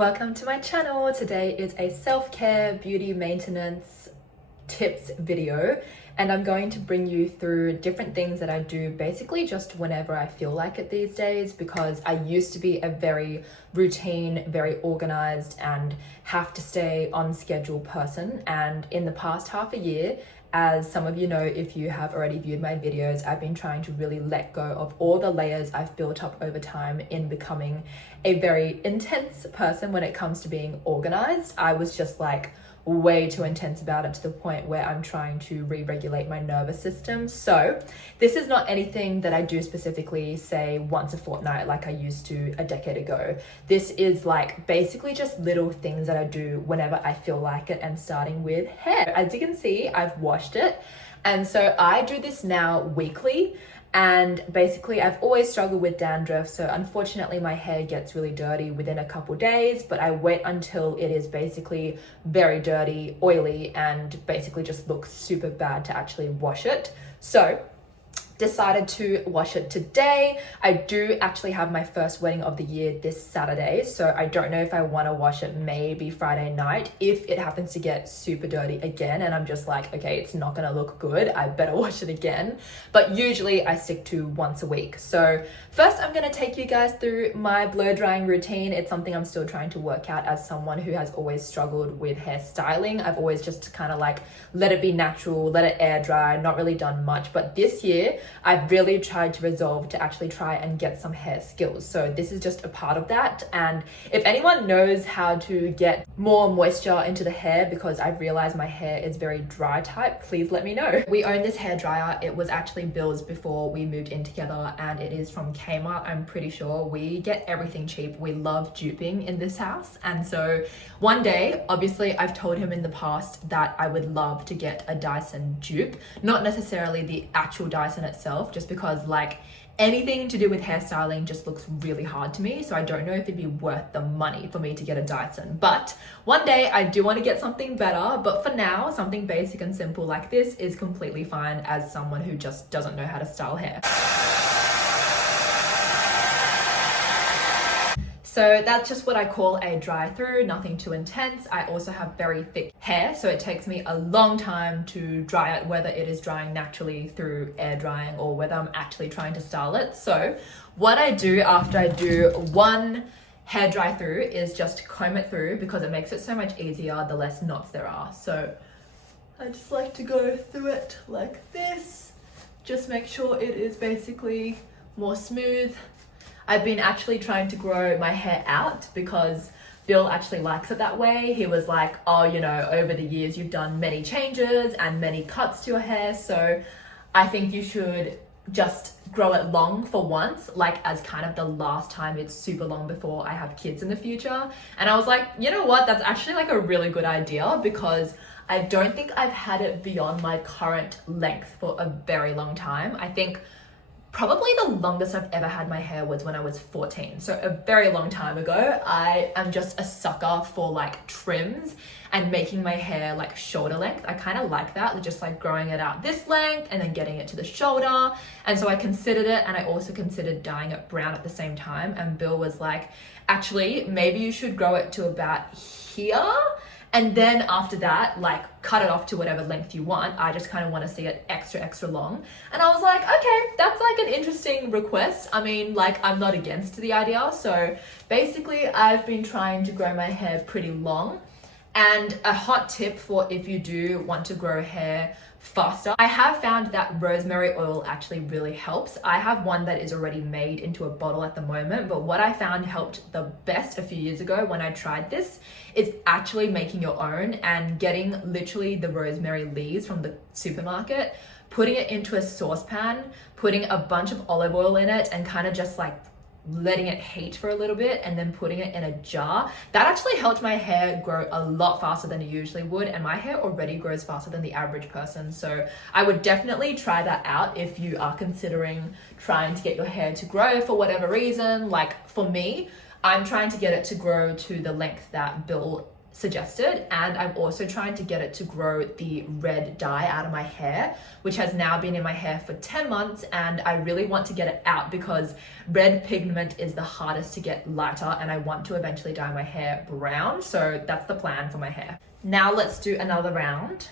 Welcome to my channel. Today is a self-care beauty maintenance tips video, and I'm going to bring you through different things that I do basically just whenever I feel like it these days, because I used to be a very routine, very organized and have to stay on schedule person. And in the past half a year, as some of you know, if you have already viewed my videos, I've been trying to really let go of all the layers I've built up over time in becoming a very intense person when it comes to being organized. I was just like way too intense about it, to the point where I'm trying to re-regulate my nervous system. So this is not anything that I do specifically, say, once a fortnight like I used to a decade ago. This is like basically just little things that I do whenever I feel like it, and starting with hair. As you can see, I've washed it, and so I do this now weekly. And basically I've always struggled with dandruff, so unfortunately my hair gets really dirty within a couple days, but I wait until it is basically very dirty, oily, and basically just looks super bad to actually wash it. So decided to wash it today. I do actually have my first wedding of the year this Saturday, so I don't know if I want to wash it maybe Friday night if it happens to get super dirty again and I'm just like, okay, it's not gonna look good, I better wash it again. But usually I stick to once a week. So first I'm gonna take you guys through my blow drying routine. It's something I'm still trying to work out as someone who has always struggled with hair styling. I've always just kind of like let it be natural, let it air dry, not really done much. But this year I've really tried to resolve to actually try and get some hair skills. So this is just a part of that. And if anyone knows how to get more moisture into the hair, because I've realized my hair is very dry type, please let me know. We own this hair dryer. It was actually Bill's before we moved in together, and it is from Kmart, I'm pretty sure. We get everything cheap. We love duping in this house. And so one day, obviously I've told him in the past that I would love to get a Dyson dupe, not necessarily the actual Dyson itself, just because like anything to do with hairstyling just looks really hard to me. So I don't know if it'd be worth the money for me to get a Dyson. But one day I do want to get something better. But for now, something basic and simple like this is completely fine as someone who just doesn't know how to style hair. So that's just what I call a dry through, nothing too intense. I also have very thick hair, so it takes me a long time to dry it, whether it is drying naturally through air drying or whether I'm actually trying to style it. So what I do after I do one hair dry through is just comb it through, because it makes it so much easier the less knots there are. So I just like to go through it like this, just make sure it is basically more smooth. I've been actually trying to grow my hair out because Bill actually likes it that way. He was like, oh, you know, over the years you've done many changes and many cuts to your hair, so I think you should just grow it long for once, like as kind of the last time it's super long before I have kids in the future. And I was like, you know what, that's actually like a really good idea, because I don't think I've had it beyond my current length for a very long time. I think probably the longest I've ever had my hair was when I was 14. So a very long time ago. I am just a sucker for like trims and making my hair like shoulder length. I kind of like that, just like growing it out this length and then getting it to the shoulder. And so I considered it, and I also considered dyeing it brown at the same time. And Bill was like, actually, maybe you should grow it to about here. And then after that, like cut it off to whatever length you want. I just kind of want to see it extra long. And I was like, okay, that's like an interesting request. I mean, like I'm not against the idea. So basically I've been trying to grow my hair pretty long. And a hot tip for if you do want to grow hair faster, I have found that rosemary oil actually really helps. I have one that is already made into a bottle at the moment, but what I found helped the best a few years ago when I tried this is actually making your own and getting literally the rosemary leaves from the supermarket, putting it into a saucepan, putting a bunch of olive oil in it, and kind of just like letting it heat for a little bit and then putting it in a jar. That actually helped my hair grow a lot faster than it usually would, and my hair already grows faster than the average person. So I would definitely try that out if you are considering trying to get your hair to grow for whatever reason. Like for me, I'm trying to get it to grow to the length that Bill suggested, and I'm also trying to get it to grow the red dye out of my hair, which has now been in my hair for 10 months, and I really want to get it out because red pigment is the hardest to get lighter, and I want to eventually dye my hair brown. So that's the plan for my hair. Now let's do another round.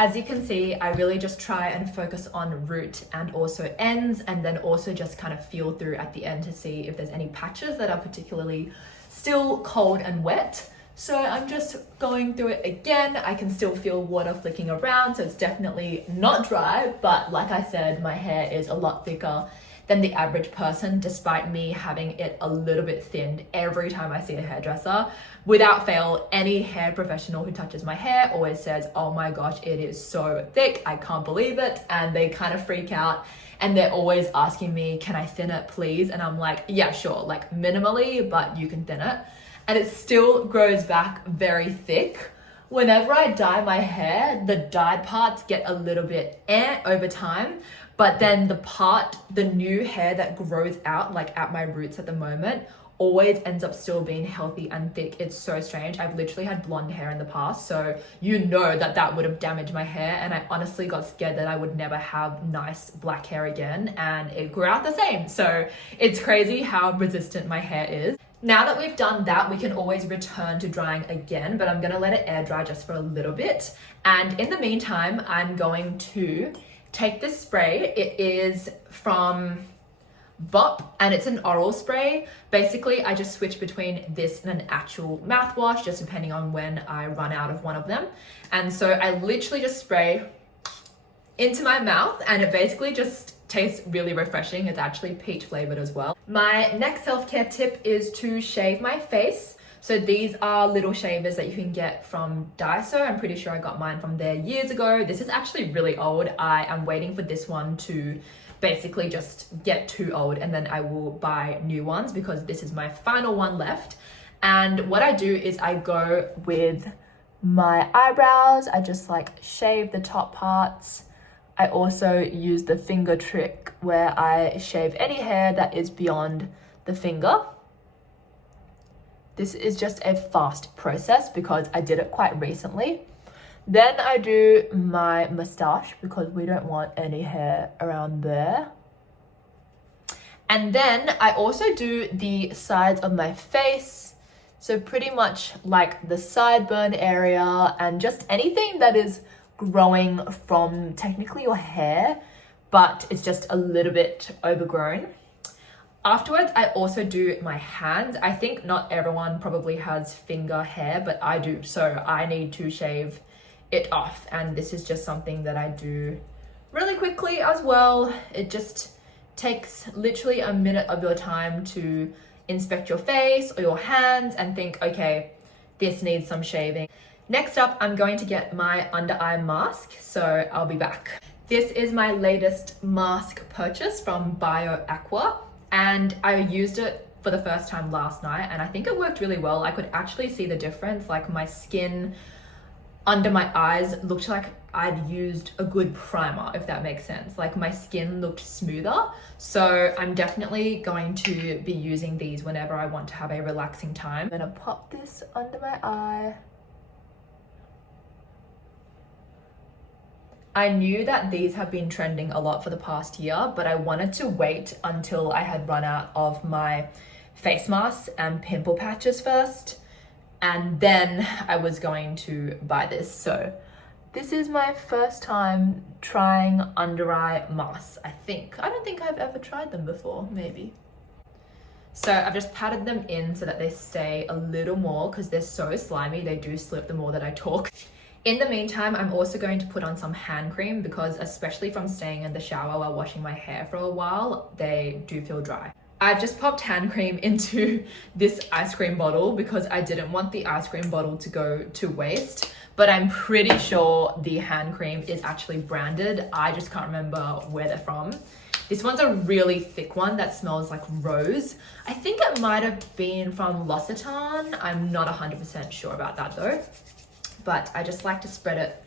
As you can see, I really just try and focus on root and also ends, and then also just kind of feel through at the end to see if there's any patches that are particularly still cold and wet. So I'm just going through it again. I can still feel water flicking around, so it's definitely not dry, but like I said, my hair is a lot thicker than the average person, despite me having it a little bit thinned every time I see a hairdresser. Without fail, any hair professional who touches my hair always says, oh my gosh, it is so thick, I can't believe it. And they kind of freak out, and they're always asking me, can I thin it please? And I'm like, yeah, sure, like minimally, but you can thin it. And it still grows back very thick. Whenever I dye my hair, the dyed parts get a little bit over time, but then the new hair that grows out, like at my roots at the moment, always ends up still being healthy and thick. It's so strange. I've literally had blonde hair in the past, so you know that would have damaged my hair, and I honestly got scared that I would never have nice black hair again, and it grew out the same. So it's crazy how resistant my hair is. Now that we've done that, we can always return to drying again, but I'm gonna let it air dry just for a little bit. And in the meantime, I'm going to take this spray. It is from Bop, and it's an oral spray. Basically, I just switch between this and an actual mouthwash, just depending on when I run out of one of them. And so I literally just spray into my mouth, and it basically just tastes really refreshing. It's actually peach flavored as well. My next self-care tip is to shave my face. So these are little shavers that you can get from Daiso. I'm pretty sure I got mine from there years ago. This is actually really old. I am waiting for this one to basically just get too old, and then I will buy new ones because this is my final one left. And what I do is I go with my eyebrows. I just like shave the top parts. I also use the finger trick where I shave any hair that is beyond the finger. This is just a fast process because I did it quite recently. Then I do my mustache because we don't want any hair around there. And then I also do the sides of my face. So pretty much like the sideburn area and just anything that is growing from technically your hair, but it's just a little bit overgrown. Afterwards, I also do my hands. I think not everyone probably has finger hair, but I do. So I need to shave it off, and this is just something that I do really quickly as well. It just takes literally a minute of your time to inspect your face or your hands and think, okay, this needs some shaving. Next up, I'm going to get my under eye mask, so I'll be back. This is my latest mask purchase from Bio Aqua, and I used it for the first time last night, and I think it worked really well. I could actually see the difference. Like my skin under my eyes looked like I'd used a good primer, if that makes sense. Like my skin looked smoother. So I'm definitely going to be using these whenever I want to have a relaxing time. I'm gonna pop this under my eye. I knew that these have been trending a lot for the past year, but I wanted to wait until I had run out of my face masks and pimple patches first, and then I was going to buy this. So this is my first time trying under eye masks, I think. I don't think I've ever tried them before, maybe. So I've just patted them in so that they stay a little more, because they're so slimy, they do slip the more that I talk. In the meantime, I'm also going to put on some hand cream because, especially from staying in the shower while washing my hair for a while, they do feel dry. I've just popped hand cream into this ice cream bottle because I didn't want the ice cream bottle to go to waste, but I'm pretty sure the hand cream is actually branded. I just can't remember where they're from. This one's a really thick one that smells like rose. I think it might have been from L'Occitane. I'm not 100% sure about that though. But I just like to spread it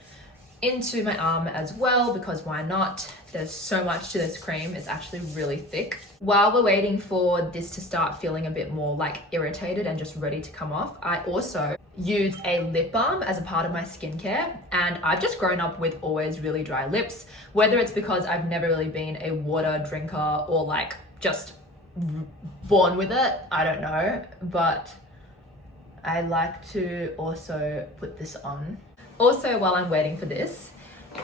into my arm as well, because why not? There's so much to this cream. It's actually really thick. While we're waiting for this to start feeling a bit more like irritated and just ready to come off, I also use a lip balm as a part of my skincare. And I've just grown up with always really dry lips, whether it's because I've never really been a water drinker or like just born with it, I don't know, but I like to also put this on. Also, while I'm waiting for this,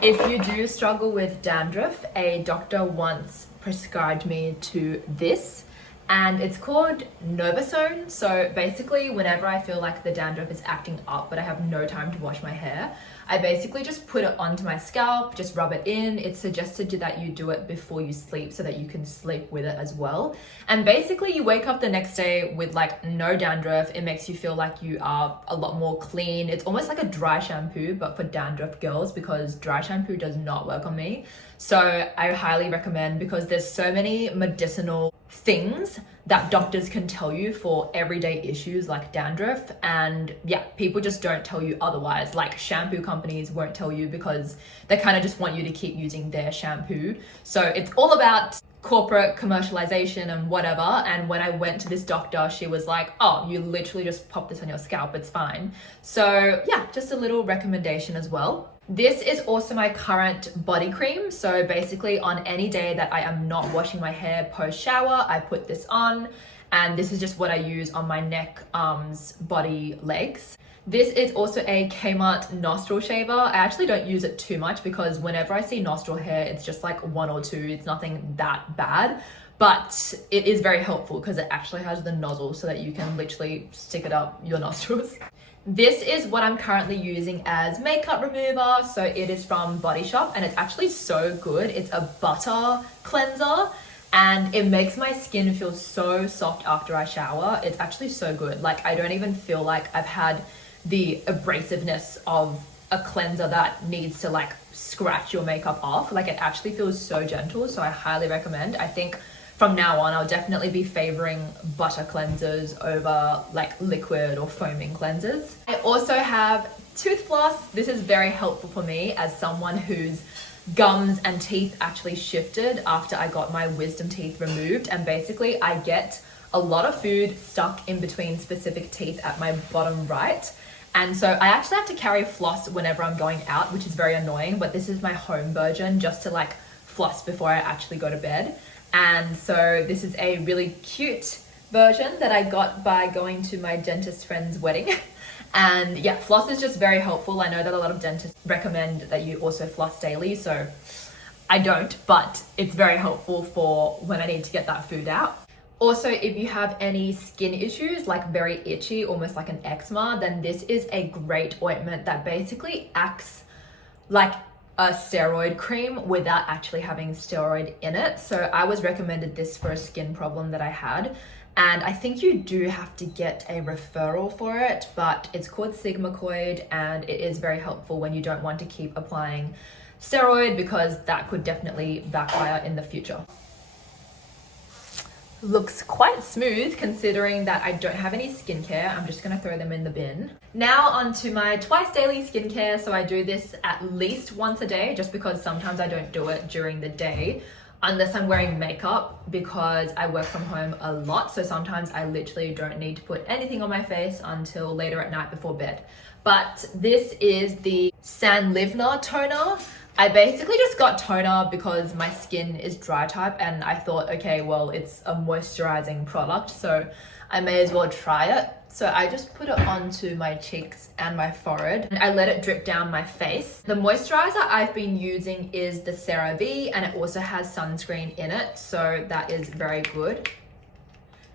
if you do struggle with dandruff, a doctor once prescribed me to this, and it's called Novasone. So basically, whenever I feel like the dandruff is acting up but I have no time to wash my hair, I basically just put it onto my scalp, just rub it in. It's suggested that you do it before you sleep so that you can sleep with it as well. And basically you wake up the next day with like no dandruff. It makes you feel like you are a lot more clean. It's almost like a dry shampoo, but for dandruff girls, because dry shampoo does not work on me. So I highly recommend, because there's so many medicinal things that doctors can tell you for everyday issues like dandruff, and yeah, people just don't tell you otherwise. Like shampoo companies won't tell you because they kind of just want you to keep using their shampoo. So it's all about corporate commercialization and whatever. And when I went to this doctor, she was like, oh, you literally just pop this on your scalp, it's fine. So yeah, just a little recommendation as well. This is also my current body cream. So basically on any day that I am not washing my hair post shower, I put this on, and this is just what I use on my neck, arms, body, legs. This is also a Kmart nostril shaver. I actually don't use it too much because whenever I see nostril hair, it's just like 1 or 2. It's nothing that bad, but it is very helpful because it actually has the nozzle so that you can literally stick it up your nostrils. This is what I'm currently using as makeup remover. So it is from Body Shop and it's actually so good. It's a butter cleanser and it makes my skin feel so soft after I shower. It's actually so good. Like I don't even feel like I've had the abrasiveness of a cleanser that needs to like scratch your makeup off. Like it actually feels so gentle. So I highly recommend. I think from now on, I'll definitely be favoring butter cleansers over like liquid or foaming cleansers. I also have tooth floss. This is very helpful for me as someone whose gums and teeth actually shifted after I got my wisdom teeth removed. And basically I get a lot of food stuck in between specific teeth at my bottom right. And so I actually have to carry floss whenever I'm going out, which is very annoying, but this is my home version just to like floss before I actually go to bed. And so this is a really cute version that I got by going to my dentist friend's wedding. And yeah, floss is just very helpful. I know that a lot of dentists recommend that you also floss daily, so I don't, but it's very helpful for when I need to get that food out. Also, if you have any skin issues, like very itchy, almost like an eczema, then this is a great ointment that basically acts like a steroid cream without actually having steroid in it. So I was recommended this for a skin problem that I had. And I think you do have to get a referral for it, but it's called Sigmacoid and it is very helpful when you don't want to keep applying steroid because that could definitely backfire in the future. Looks quite smooth considering that I don't have any skincare. I'm just gonna throw them in the bin. Now onto my twice daily skincare. So I do this at least once a day just because sometimes I don't do it during the day unless I'm wearing makeup because I work from home a lot. So sometimes I literally don't need to put anything on my face until later at night before bed. But this is the Sanlivna toner. I basically just got toner because my skin is dry type and I thought, okay, well, it's a moisturizing product, so I may as well try it. So I just put it onto my cheeks and my forehead and I let it drip down my face. The moisturizer I've been using is the CeraVe and it also has sunscreen in it, so that is very good.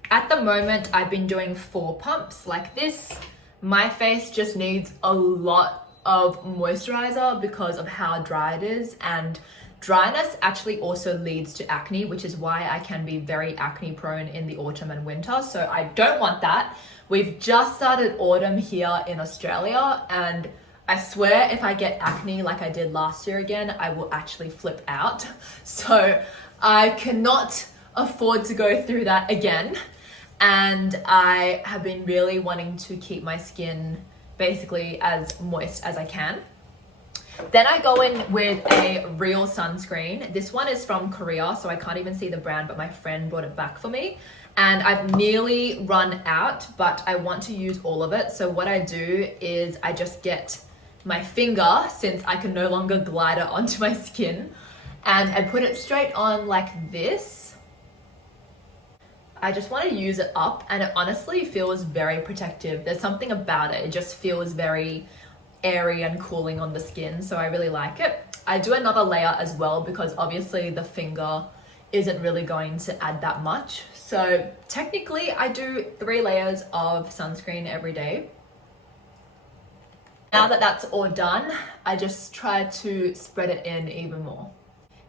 At the moment, I've been doing 4 pumps like this. My face just needs a lot of moisturizer because of how dry it is, and dryness actually also leads to acne, which is why I can be very acne prone in the autumn and winter. So I don't want that. We've just started autumn here in Australia and I swear if I get acne like I did last year again, I will actually flip out. So I cannot afford to go through that again. And I have been really wanting to keep my skin basically as moist as I can. Then I go in with a real sunscreen. This one is from Korea, so I can't even see the brand, but my friend brought it back for me. And I've nearly run out, but I want to use all of it. So what I do is I just get my finger, since I can no longer glide it onto my skin, and I put it straight on like this. I just want to use it up, and it honestly feels very protective. There's something about it. It just feels very airy and cooling on the skin, so I really like it. I do another layer as well because obviously the finger isn't really going to add that much. So technically I do 3 layers of sunscreen every day. Now that that's all done, I just try to spread it in even more.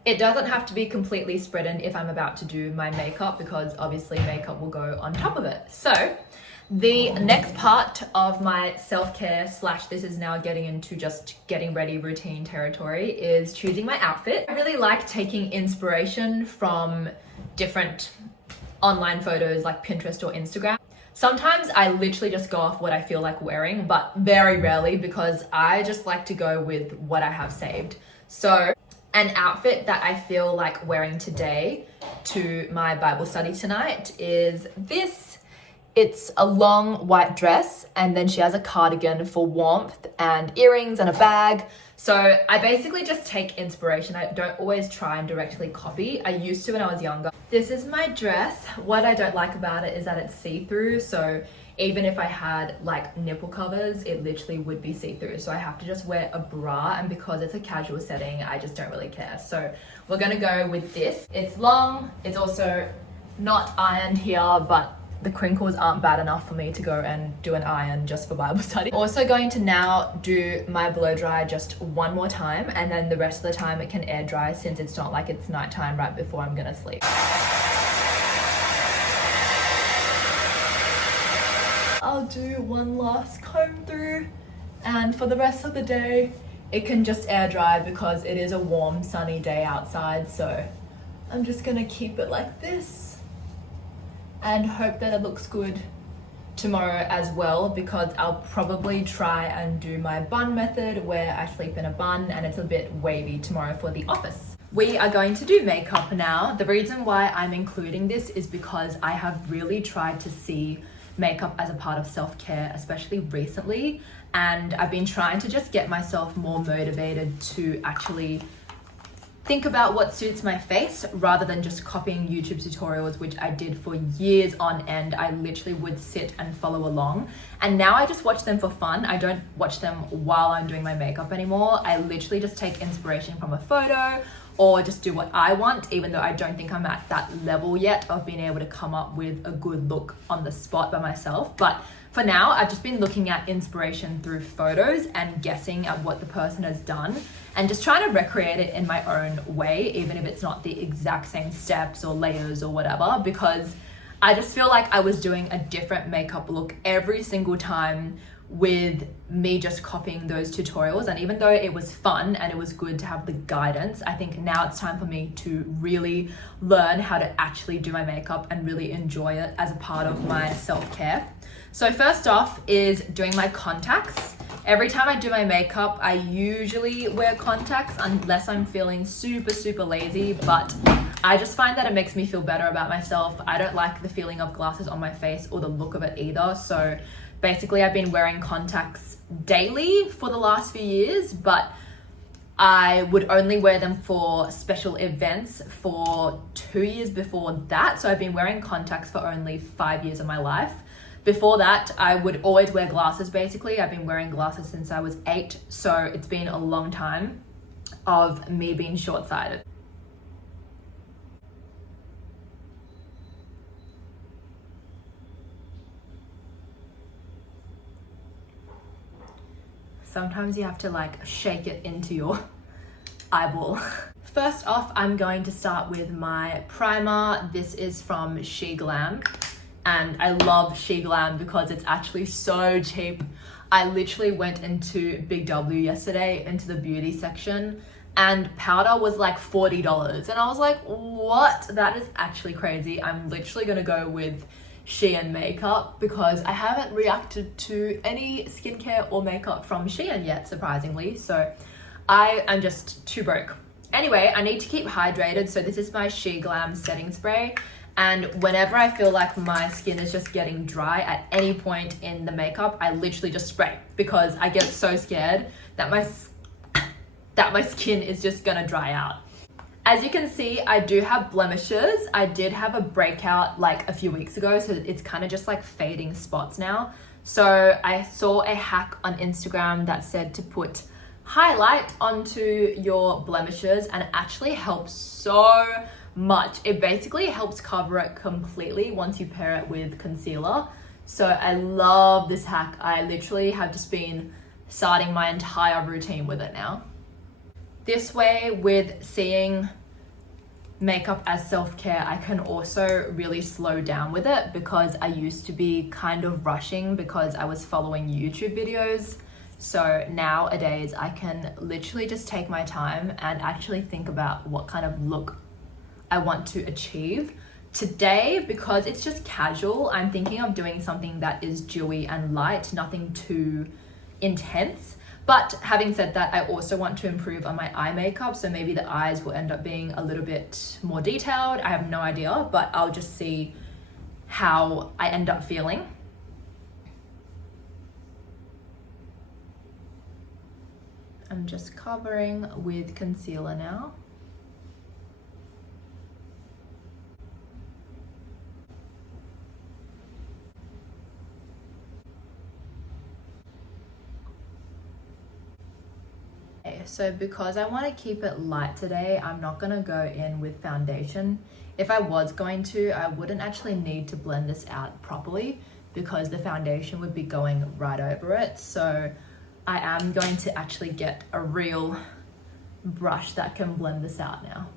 It doesn't have to be completely spread in if I'm about to do my makeup, because obviously makeup will go on top of it. So the next part of my self-care / this is now getting into just getting ready routine territory is choosing my outfit. I really like taking inspiration from different online photos like Pinterest or Instagram. Sometimes I literally just go off what I feel like wearing, but very rarely, because I just like to go with what I have saved. So an outfit that I feel like wearing today to my Bible study tonight is this. It's a long white dress, and then she has a cardigan for warmth and earrings and a bag. So I basically just take inspiration. I don't always try and directly copy. I used to when I was younger. This is my dress. What I don't like about it is that it's see-through. So even if I had like nipple covers, it literally would be see-through. So I have to just wear a bra, and because it's a casual setting, I just don't really care. So we're gonna go with this. It's long. It's also not ironed here, but the crinkles aren't bad enough for me to go and do an iron just for Bible study. Also going to now do my blow dry just one more time, and then the rest of the time it can air dry, since it's not like it's nighttime right before I'm gonna sleep. I'll do one last comb through, and for the rest of the day it can just air dry because it is a warm sunny day outside. So I'm just gonna keep it like this and hope that it looks good tomorrow as well, because I'll probably try and do my bun method where I sleep in a bun and it's a bit wavy tomorrow for the office. We are going to do makeup now. The reason why I'm including this is because I have really tried to see makeup as a part of self-care, especially recently, and I've been trying to just get myself more motivated to actually think about what suits my face rather than just copying YouTube tutorials, which I did for years on end. I literally would sit and follow along, and now I just watch them for fun. I don't watch them while I'm doing my makeup anymore. I literally just take inspiration from a photo or just do what I want, even though I don't think I'm at that level yet of being able to come up with a good look on the spot by myself. But for now, I've just been looking at inspiration through photos and guessing at what the person has done and just trying to recreate it in my own way, even if it's not the exact same steps or layers or whatever, because I just feel like I was doing a different makeup look every single time with me just copying those tutorials. And even though it was fun and it was good to have the guidance, I think now it's time for me to really learn how to actually do my makeup and really enjoy it as a part of my self-care. So first off is doing my contacts. Every time I do my makeup, I usually wear contacts unless I'm feeling super lazy, but I just find that it makes me feel better about myself. I don't like the feeling of glasses on my face or the look of it either. So basically I've been wearing contacts daily for the last few years, but I would only wear them for special events for 2 years before that. So I've been wearing contacts for only 5 years of my life. Before that, I would always wear glasses basically. I've been wearing glasses since I was 8, so it's been a long time of me being short-sighted. Sometimes you have to like shake it into your eyeball. First off, I'm going to start with my primer. This is from She Glam. And I love She Glam because it's actually so cheap. I literally went into Big W yesterday into the beauty section, and powder was like $40. And I was like, what? That is actually crazy. I'm literally gonna go with Shein makeup because I haven't reacted to any skincare or makeup from Shein yet, surprisingly. So I am just too broke. Anyway, I need to keep hydrated, so this is my She Glam setting spray. And whenever I feel like my skin is just getting dry at any point in the makeup, I literally just spray, because I get so scared that my skin is just gonna dry out. As you can see, I do have blemishes. I did have a breakout like a few weeks ago, so it's kind of just like fading spots now. So I saw a hack on Instagram that said to put highlight onto your blemishes, and it actually helps so much. It basically helps cover it completely once you pair it with concealer. So I love this hack. I literally have just been starting my entire routine with it now. This way, with seeing makeup as self-care, I can also really slow down with it, because I used to be kind of rushing because I was following YouTube videos. So nowadays I can literally just take my time and actually think about what kind of look I want to achieve. Today, because it's just casual, I'm thinking of doing something that is dewy and light, nothing too intense. But having said that, I also want to improve on my eye makeup, so maybe the eyes will end up being a little bit more detailed. I have no idea, but I'll just see how I end up feeling. I'm just covering with concealer now. So because I want to keep it light today, I'm not going to go in with foundation. If I was going to, I wouldn't actually need to blend this out properly, because the foundation would be going right over it. So I am going to actually get a real brush that can blend this out now.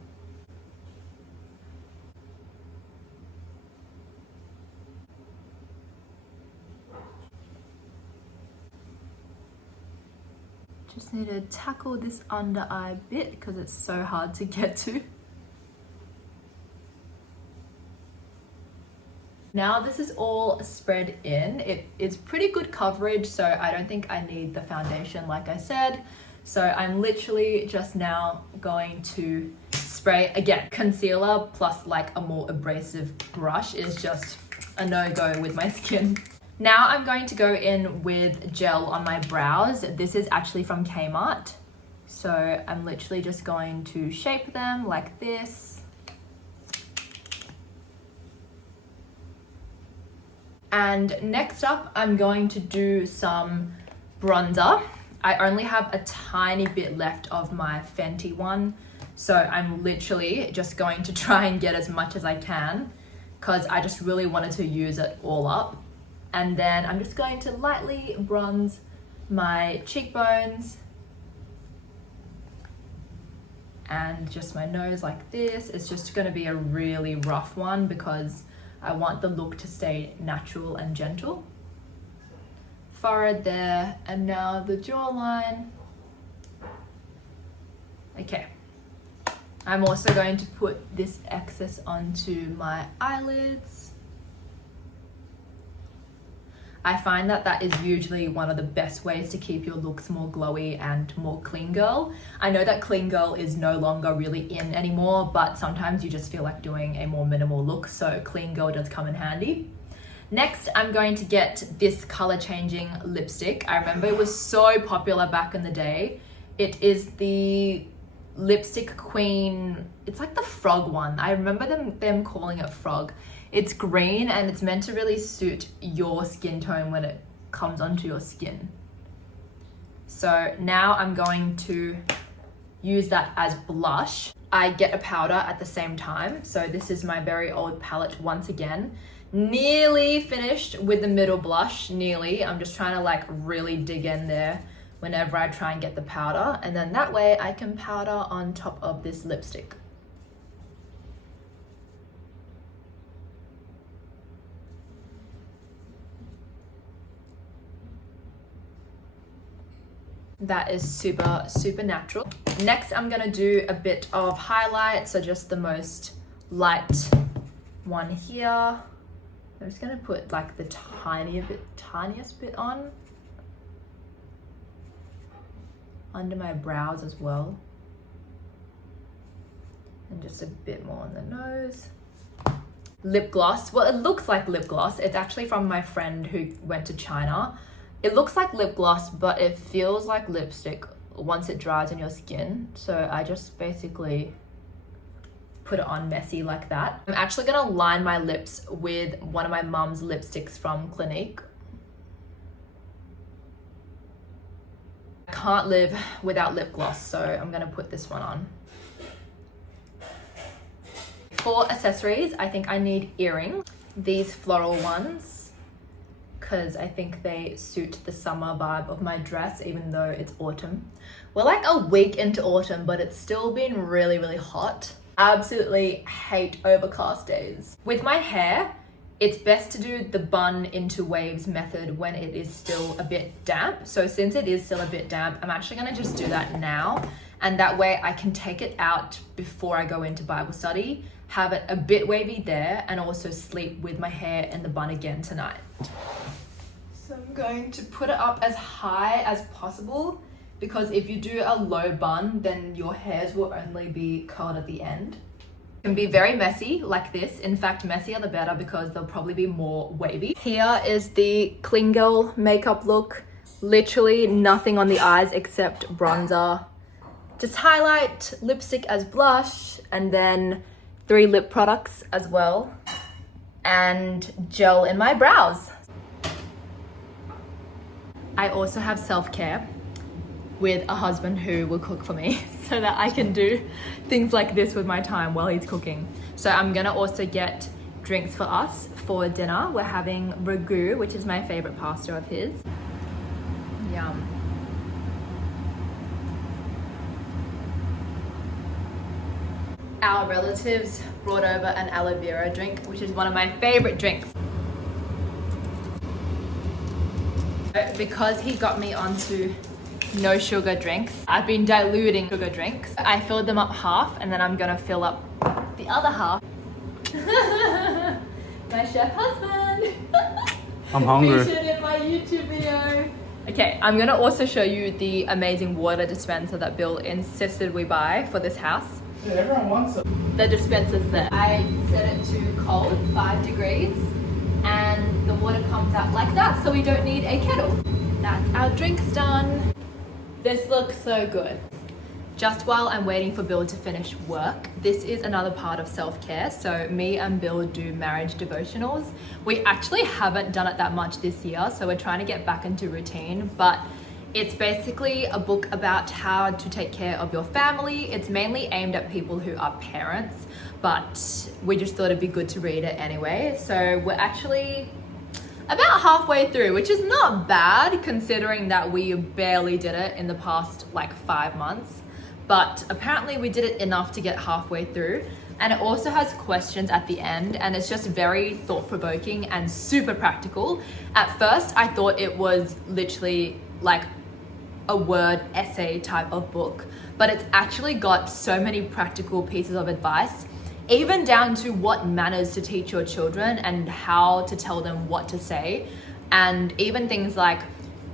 Just need to tackle this under eye bit because it's so hard to get to. Now this is all spread in. It's pretty good coverage, so I don't think I need the foundation like I said. So I'm literally just now going to spray again. Concealer plus like a more abrasive brush is just a no-go with my skin. Now I'm going to go in with gel on my brows. This is actually from Kmart. So I'm literally just going to shape them like this. And next up, I'm going to do some bronzer. I only have a tiny bit left of my Fenty one. So I'm literally just going to try and get as much as I can, because I just really wanted to use it all up. And then I'm just going to lightly bronze my cheekbones and just my nose like this. It's just going to be a really rough one because I want the look to stay natural and gentle. Forehead there, and now the jawline. Okay. I'm also going to put this excess onto my eyelids. I find that that is usually one of the best ways to keep your looks more glowy and more clean girl. I know that clean girl is no longer really in anymore, but sometimes you just feel like doing a more minimal look, so clean girl does come in handy. Next, I'm going to get this color changing lipstick. I remember it was so popular back in the day. It is the Lipstick Queen. It's like the frog one. I remember them calling it frog. It's green and it's meant to really suit your skin tone when it comes onto your skin. So now I'm going to use that as blush. I get a powder at the same time. So this is my very old palette once again. Nearly finished with the middle blush, nearly. I'm just trying to like really dig in there whenever I try and get the powder. And then that way I can powder on top of this lipstick. That is super, super natural. Next, I'm gonna do a bit of highlight. So just the most light one here. I'm just gonna put like the tiniest bit on. under my brows as well. And just a bit more on the nose. Lip gloss. Well, it looks like lip gloss. It's actually from my friend who went to China. It looks like lip gloss, but it feels like lipstick once it dries on your skin. So I just basically put it on messy like that. I'm actually gonna line my lips with one of my mum's lipsticks from Clinique. I can't live without lip gloss, so I'm gonna put this one on. For accessories, I think I need earrings. These floral ones, because I think they suit the summer vibe of my dress, even though it's autumn. We're like a week into autumn, but it's still been really, really hot. Absolutely hate overcast days. With my hair, it's best to do the bun into waves method when it is still a bit damp. So since it is still a bit damp, I'm actually gonna just do that now. And that way I can take it out before I go into Bible study, have it a bit wavy there, and also sleep with my hair in the bun again tonight. So I'm going to put it up as high as possible, because if you do a low bun, then your hairs will only be curled at the end. It can be very messy like this. In fact, messier the better, because they'll probably be more wavy. Here is the clean girl makeup look. Literally nothing on the eyes except bronzer. Just highlight, lipstick as blush, and then 3 lip products as well. And gel in my brows. I also have self-care with a husband who will cook for me so that I can do things like this with my time while he's cooking. So I'm gonna also get drinks for us for dinner. We're having ragu, which is my favorite pasta of his. Yum. Our relatives brought over an aloe vera drink, which is one of my favorite drinks. Because he got me onto no sugar drinks, I've been diluting sugar drinks. I filled them up half, and then I'm gonna fill up the other half. My chef husband. I'm hungry. Featured in my YouTube video. Okay, I'm gonna also show you the amazing water dispenser that Bill insisted we buy for this house. Yeah, everyone wants it. The dispenser's there. I set it to cold, 5 degrees, and the water comes out like that, so we don't need a kettle. That's our drinks done. This looks so good. Just while I'm waiting for Bill to finish work, this is another part of self-care. So me and Bill do marriage devotionals. We actually haven't done it that much this year, so we're trying to get back into routine, but it's basically a book about how to take care of your family. It's mainly aimed at people who are parents, but we just thought it'd be good to read it anyway. So we're actually about halfway through, which is not bad considering that we barely did it in the past like 5 months. But apparently we did it enough to get halfway through. And it also has questions at the end, and it's just very thought-provoking and super practical. At first, I thought it was literally like a word essay type of book, but it's actually got so many practical pieces of advice, even down to what manners to teach your children and how to tell them what to say. And even things like,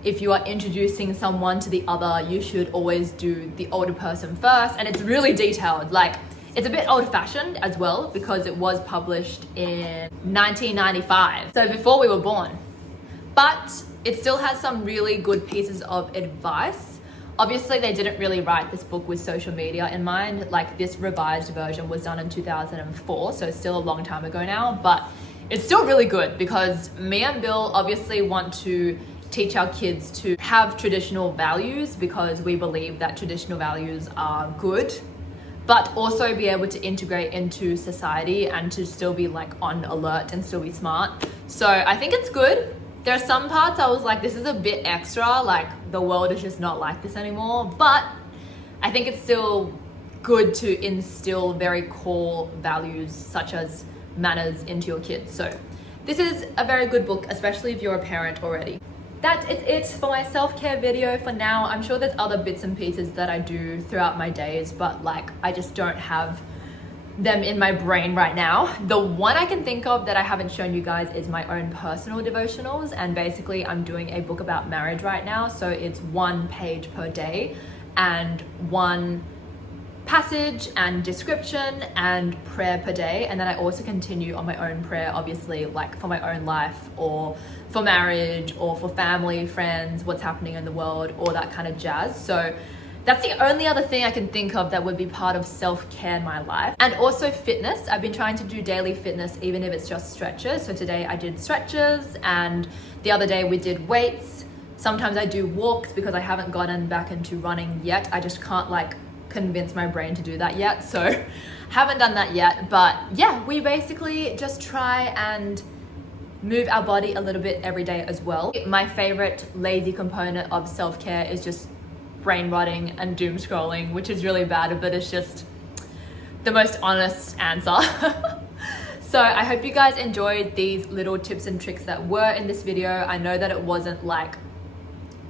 if you are introducing someone to the other, you should always do the older person first. And it's really detailed. Like, it's a bit old-fashioned as well, because it was published in 1995, so before we were born. But it still has some really good pieces of advice. Obviously, they didn't really write this book with social media in mind. Like, this revised version was done in 2004, so it's still a long time ago now, but it's still really good because me and Bill obviously want to teach our kids to have traditional values, because we believe that traditional values are good, but also be able to integrate into society and to still be like on alert and still be smart. So I think it's good. There are some parts I was like, this is a bit extra, like the world is just not like this anymore, but I think it's still good to instill very core values such as manners into your kids. So this is a very good book, especially if you're a parent already. That is it for my self-care video for now. I'm sure there's other bits and pieces that I do throughout my days, but like I just don't have them in my brain right now. The one I can think of that I haven't shown you guys is my own personal devotionals, and basically I'm doing a book about marriage right now, so it's 1 page per day, and 1 passage and description and prayer per day. And then I also continue on my own prayer, obviously, like for my own life or for marriage or for family, friends, what's happening in the world, all that kind of jazz. So that's the only other thing I can think of that would be part of self-care in my life. And also fitness. I've been trying to do daily fitness, even if it's just stretches. So today I did stretches, and the other day we did weights. Sometimes I do walks because I haven't gotten back into running yet. I just can't like convince my brain to do that yet. So haven't done that yet. But yeah, we basically just try and move our body a little bit every day as well. My favorite lazy component of self-care is just brain rotting and doom scrolling, which is really bad, but it's just the most honest answer. So I hope you guys enjoyed these little tips and tricks that were in this video. I know that it wasn't like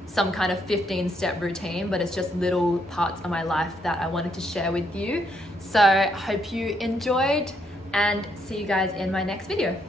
some kind of 15-step routine, but it's just little parts of my life that I wanted to share with you. So I hope you enjoyed, and see you guys in my next video.